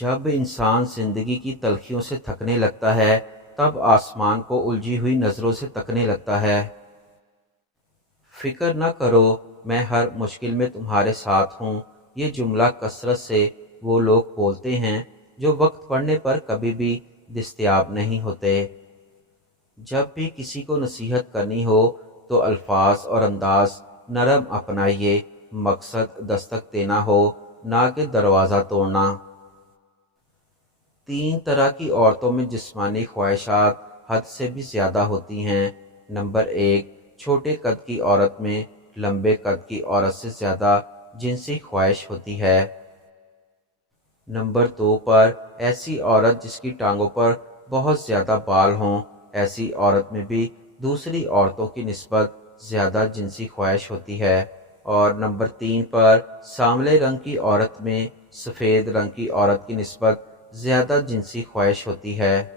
जब इंसान जिंदगी की तलखियों से थकने लगता है तब आसमान को उलझी हुई नज़रों से तकने लगता है। फिक्र न करो, मैं हर मुश्किल में तुम्हारे साथ हूँ। ये जुमला कसरत से वो लोग बोलते हैं जो वक्त पड़ने पर कभी भी दस्तयाब नहीं होते। जब भी किसी को नसीहत करनी हो तो अल्फाज और अंदाज नरम अपनाइए। मकसद दस्तक देना हो, ना कि दरवाज़ा तोड़ना। 3 तरह की औरतों में जिस्मानी ख्वाहिशात हद से भी ज़्यादा होती हैं। नंबर 1, छोटे कद की औरत में लंबे कद की औरत से ज़्यादा जिनसी ख्वाहिश होती है। नंबर 2 पर ऐसी औरत जिसकी टांगों पर बहुत ज़्यादा बाल हों। ऐसी औरत में भी दूसरी औरतों की निस्बत ज़्यादा जिनसी ख्वाहिश होती है। और नंबर 3 पर सांवले रंग की औरत में सफ़ेद रंग की औरत की निस्बत ज़्यादा जिनसी ख्वाहिश होती है।